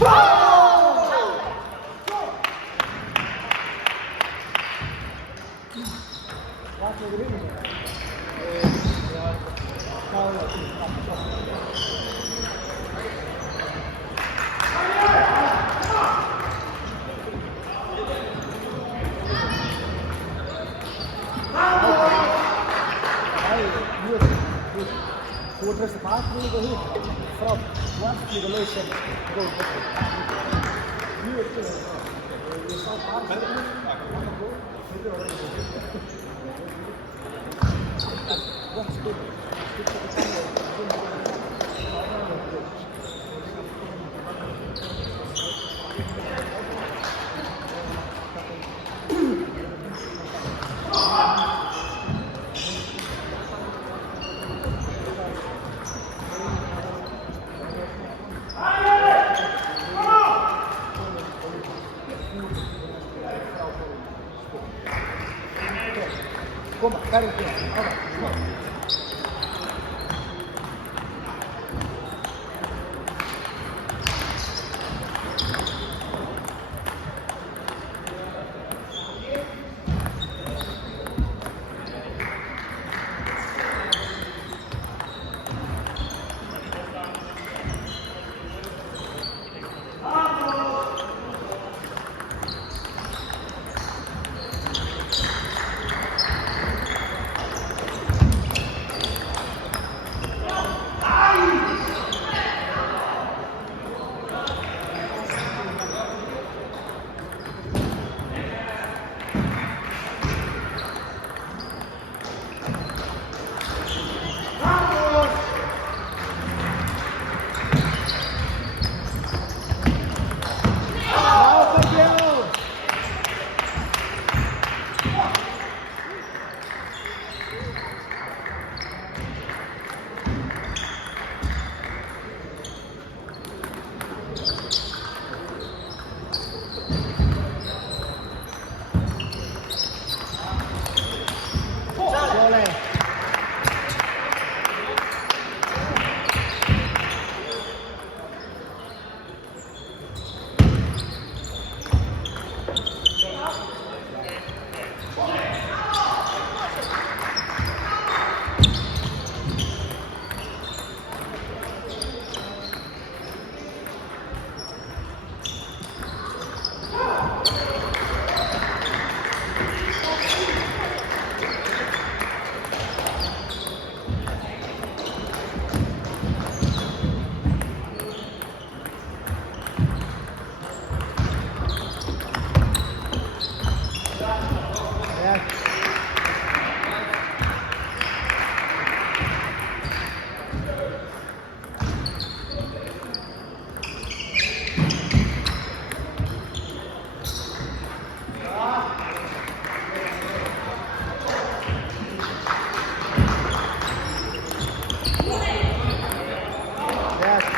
Hoe het resultaat vliegen hier. Vooral wat vliegen leuk zijn. Nu het je zal paard Kom maar, kijk eens.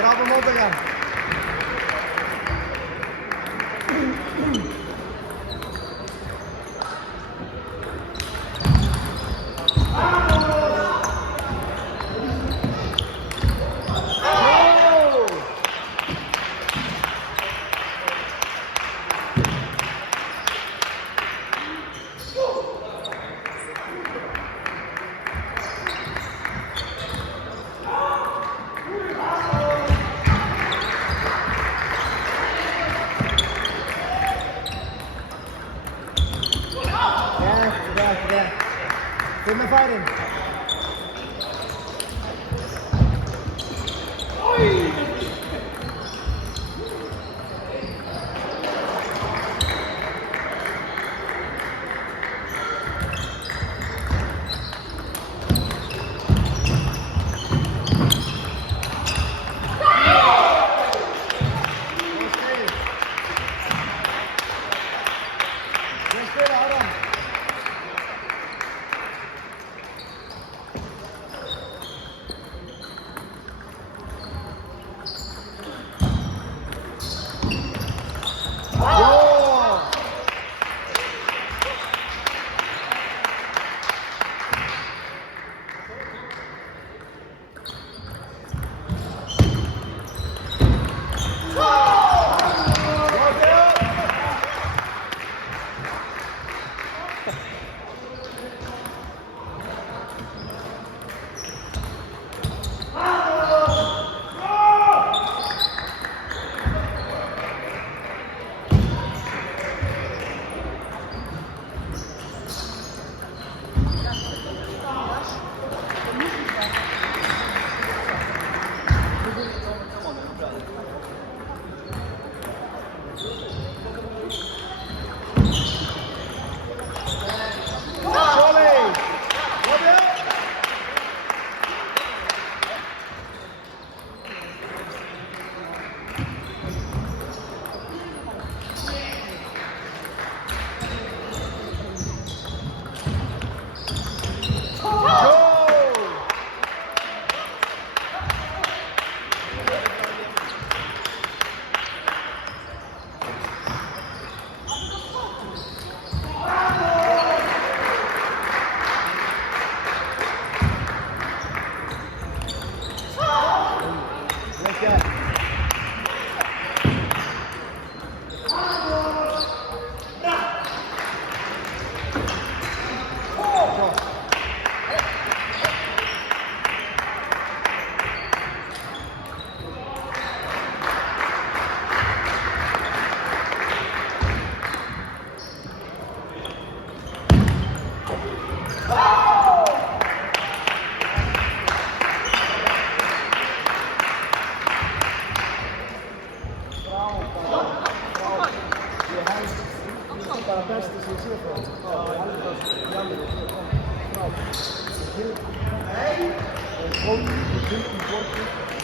Bravo Modena. Good enough fighting.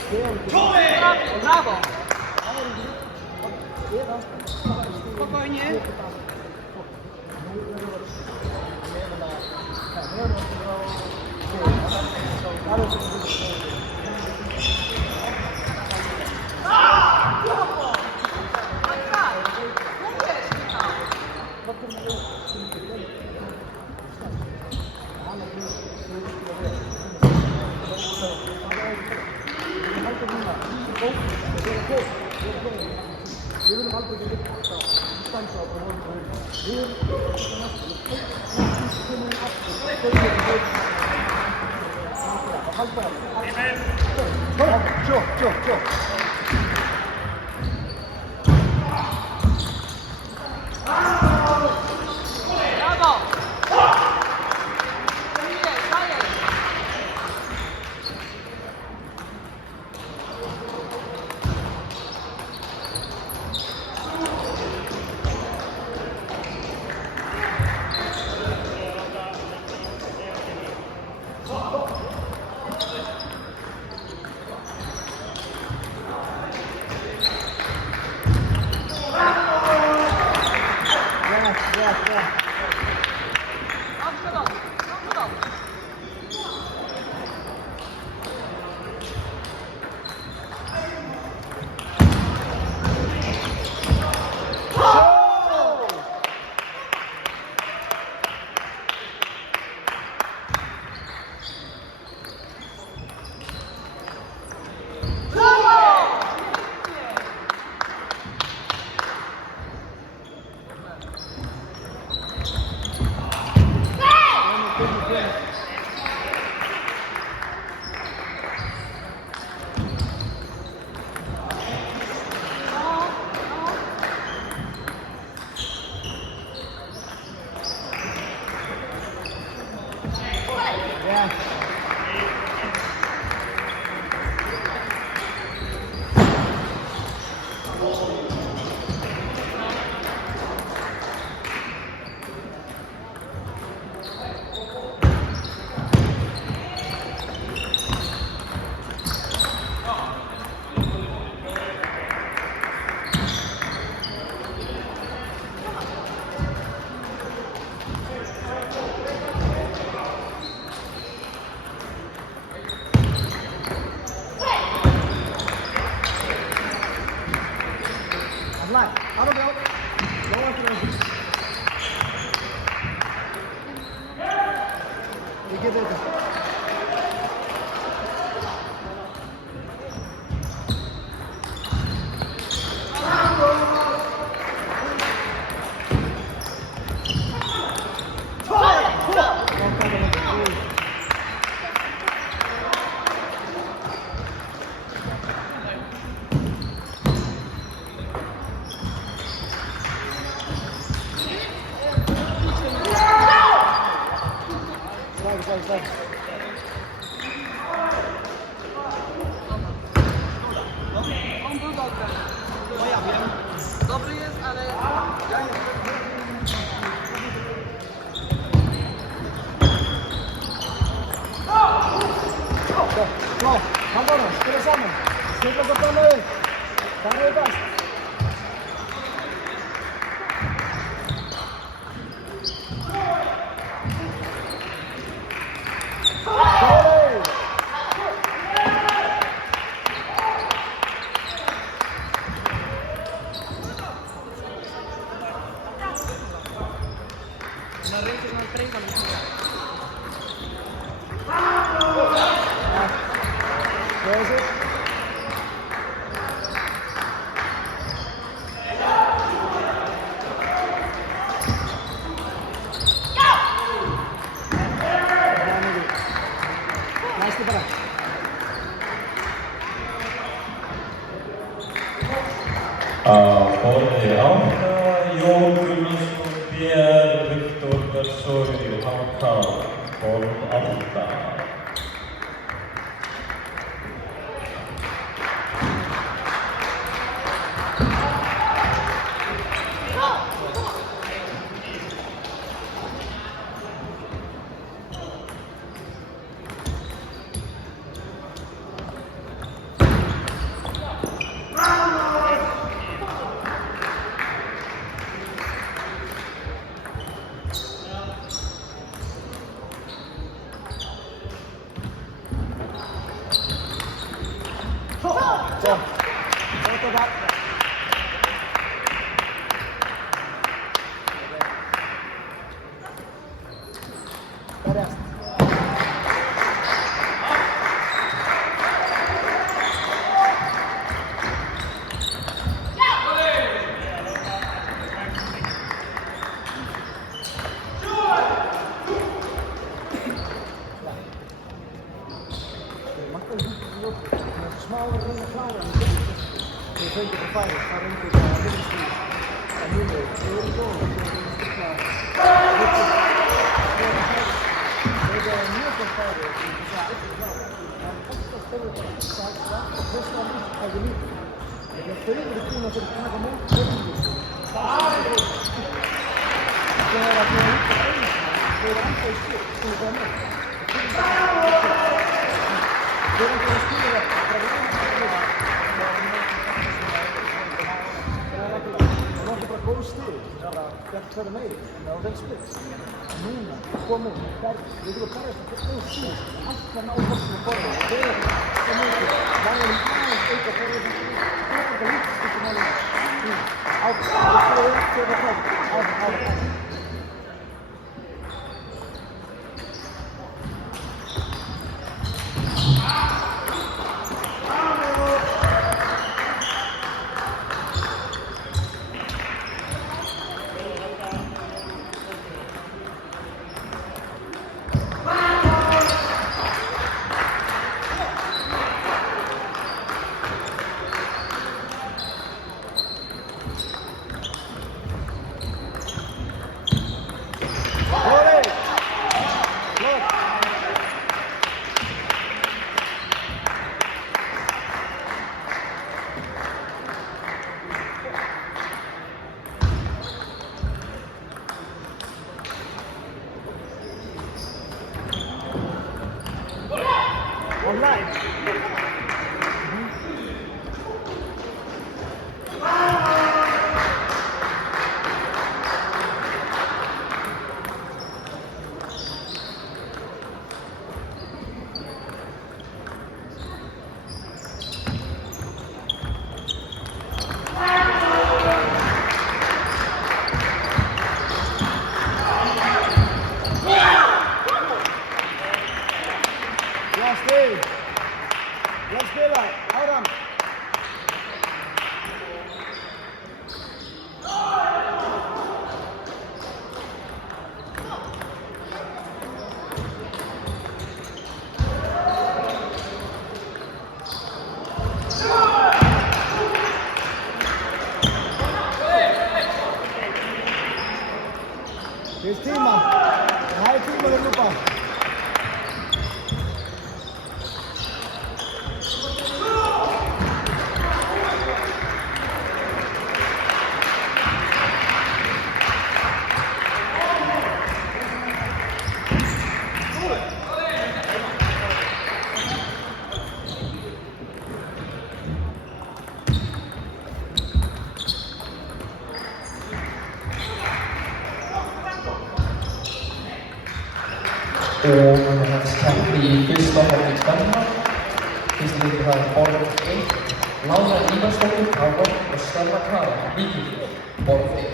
Brawo! Spokojnie. Brawo! Dajesz, dajesz! Dobrze, dobrze, dobrze, dobrze. Lại, áo đâu Đó là đi kia đây. On był dobry. No ja wiem. Dobry jest, ale... No, vámonos, tyle samo. Siempre tocando él. Dale gas. Na ręce na 30 minutos. Puede Nice to back. Jorge Auca, Jón Guðmundsson, BR, Viktor Bersóri, HK, form 8. Kom. Kom toch op. Verder. Smaller than the flower and you think of the fire, I think it's ministry. And you know, here we go. There's a new provider. Verder mee, nou dat split. Núna, como, cara, eu digo, cara, eu não sei, acho que não vou se pôr, ver, como é que vai entrar, eu que quero dizer, eu que isso que não é. Here's Tima. High Tima de Lupa. Och hans kamp i fyrsta hållet spännande. Fyrsta litet här Borg 1. Laura Ivarsdottir, Power och Stella Kara, Viking, Borg 1.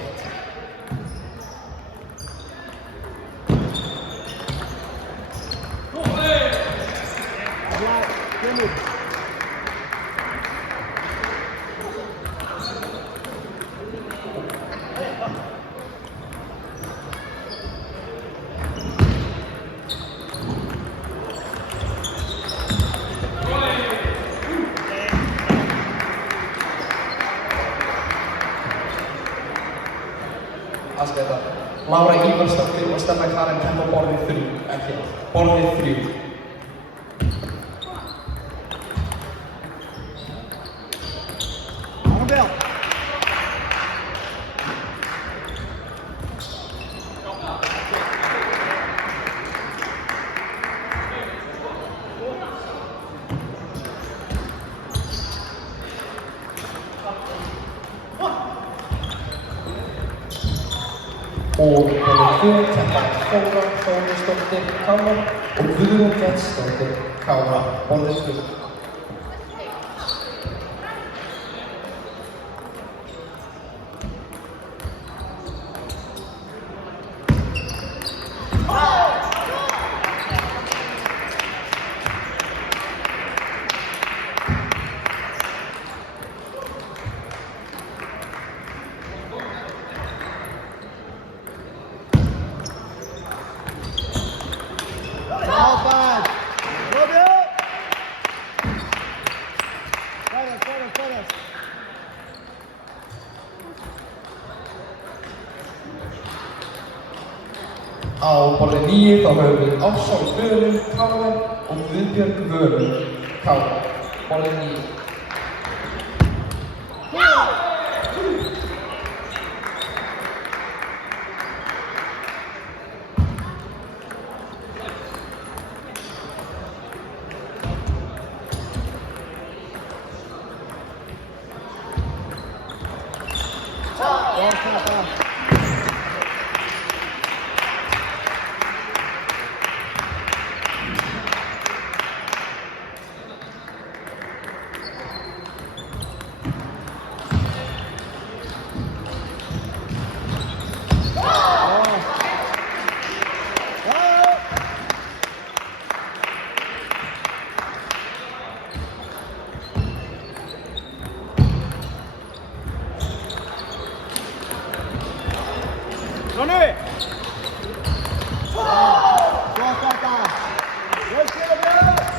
Asketa. Laura Ivarsdottir og Stella Karen kempa borðið 3, ekki borðið 3. Og hefur kempa Þóra Þórisdóttir Kára og Guðrún Gjertsdóttir Kára borðið 3. Perez. Á borði 9 þá höfum við Ársál Völum, KR og Guðbjörg Völum, KR. Borði 9. Ronny! Bra Kaka! Jag ser det!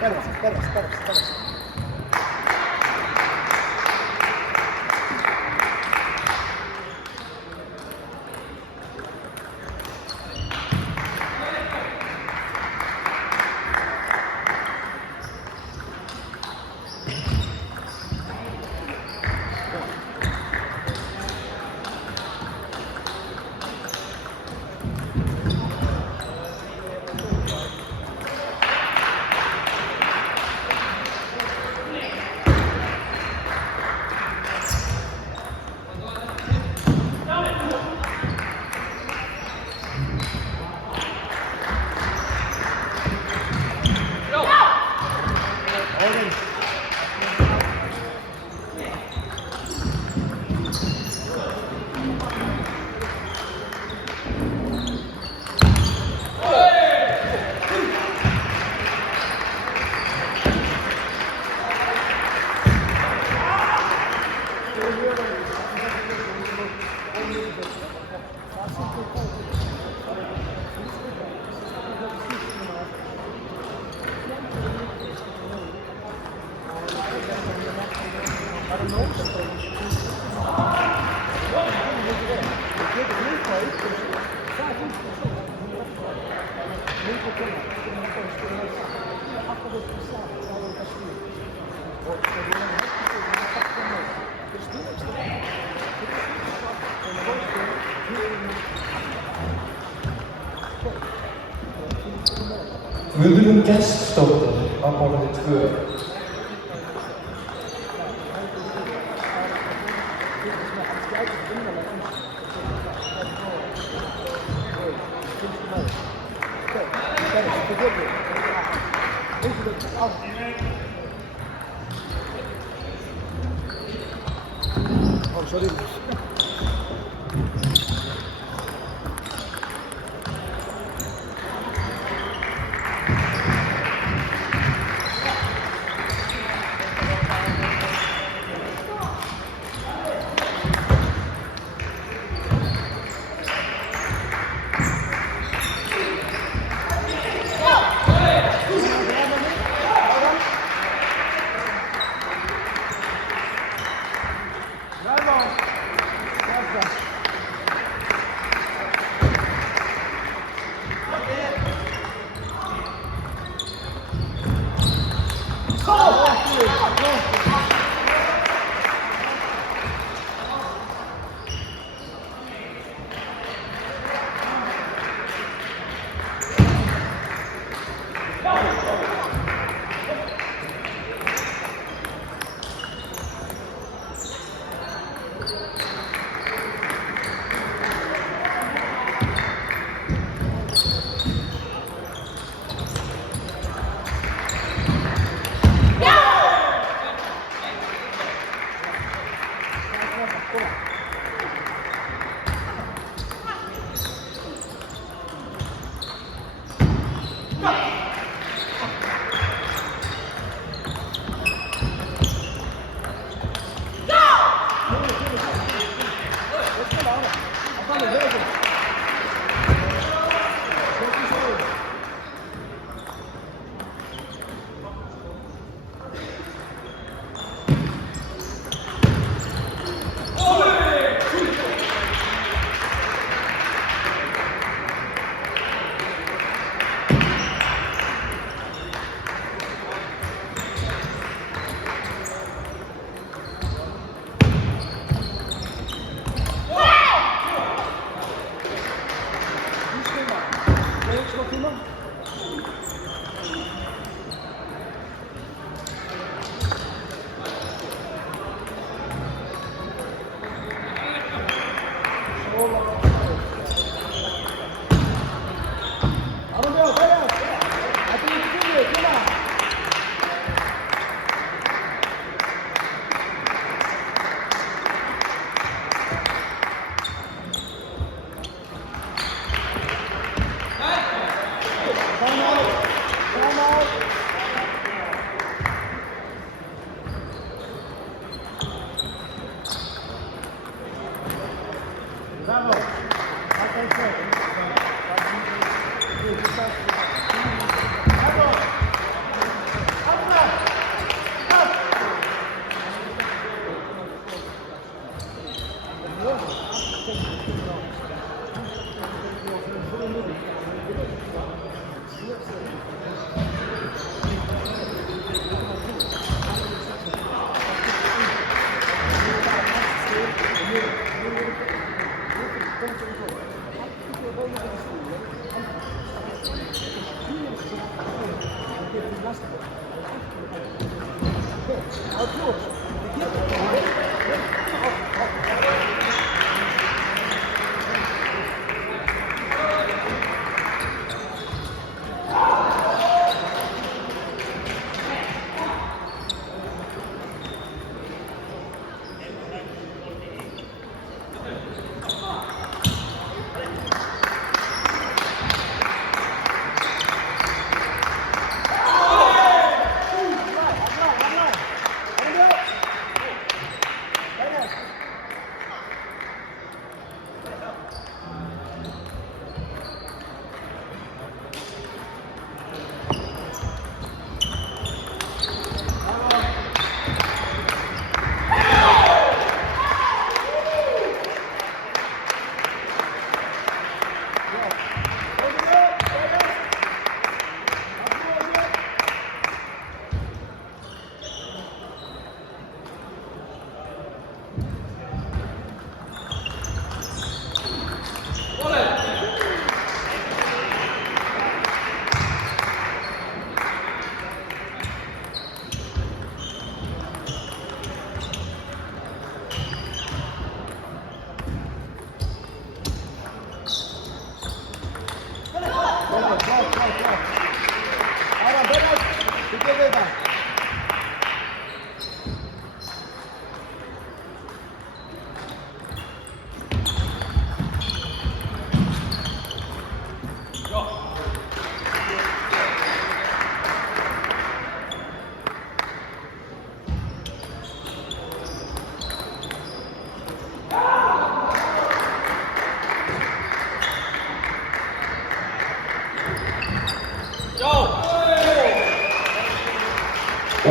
Perez. Guðrún Gestsdóttir á borði 2. Oh, sorry.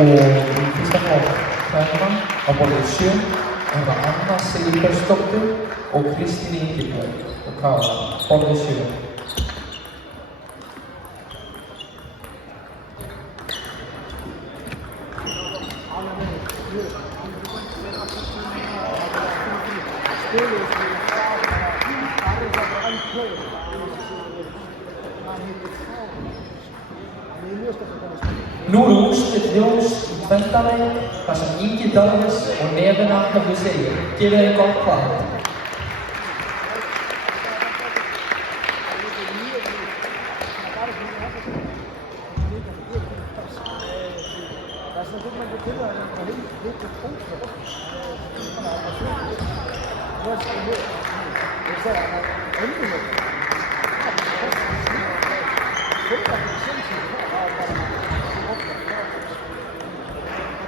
Og í fyrsta flokk kvenna á borðið 7 er það Anna Sigurbjörnsdóttir og Kristín Ingibjörg og Kára, borðið 7. Nú er úrslit ljós í tvenndarleik þar sem Ingi Davíðs og Nefina höfðu sigið. Gefið þeim gott klapp.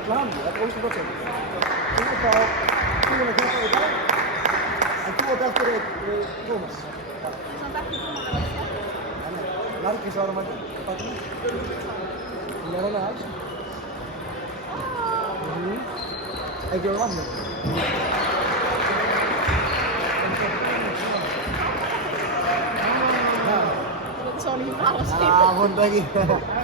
Það er óstum gott sem. Þú ert á 200 í dag, en þú ert eftir Tómas. Samt ekki Tómas að vera stjórn. Largis ára mætið. Hún er alveg aðeins. Ekki á vatni. Það er svo líf bara að Hún er ekki.